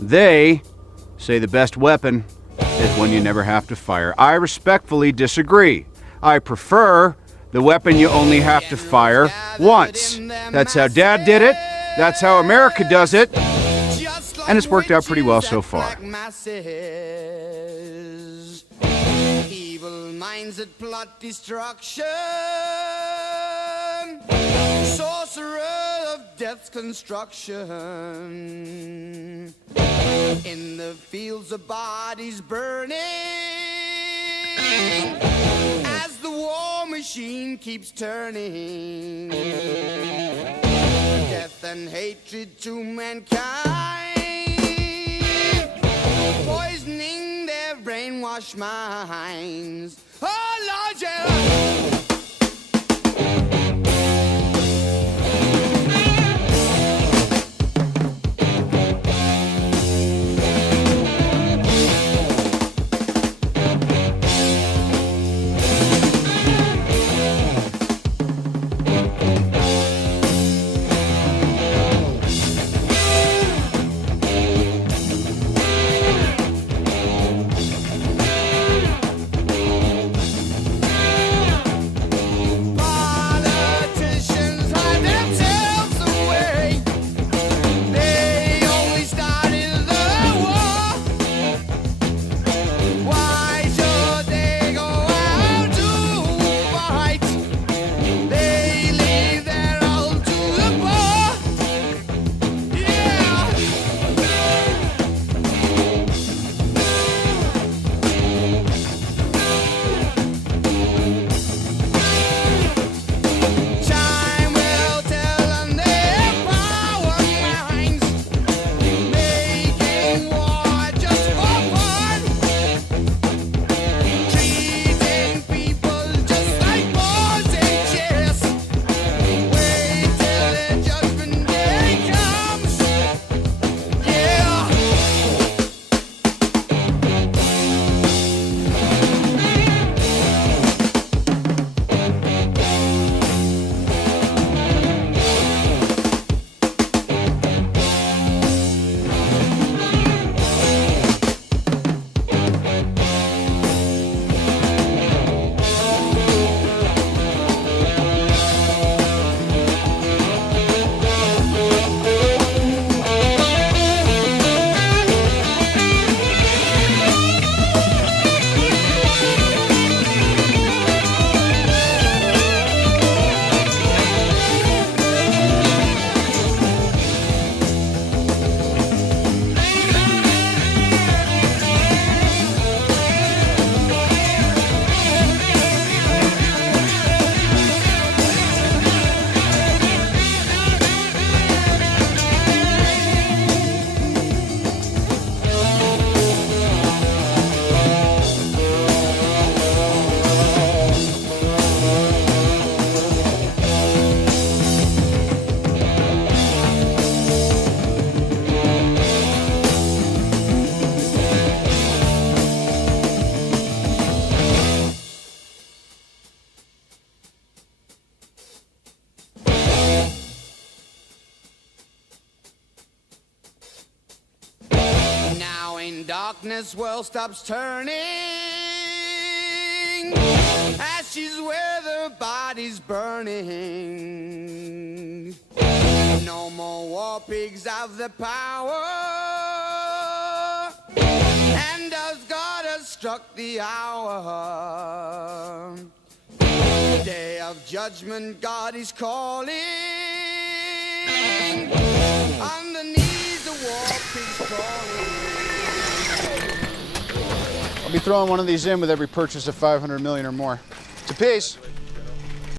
They say the best weapon is one you never have to fire. I respectfully disagree. I prefer the weapon you only have to fire once. That's how Dad did it. That's how America does it. And it's worked out pretty well so far. Evil minds that plot destruction, sorcerer of death's construction. In the fields of bodies burning, as the war machine keeps turning, death and hatred to mankind, poisoning their brainwashed minds. Oh Lord, yeah. Darkness world stops turning, ashes where the body's burning. No more war pigs have the power, and as God has struck the hour, day of judgment God is calling. Underneath the war pigs crawling. I'll be throwing one of these in with every purchase of 500 million or more. It's a piece.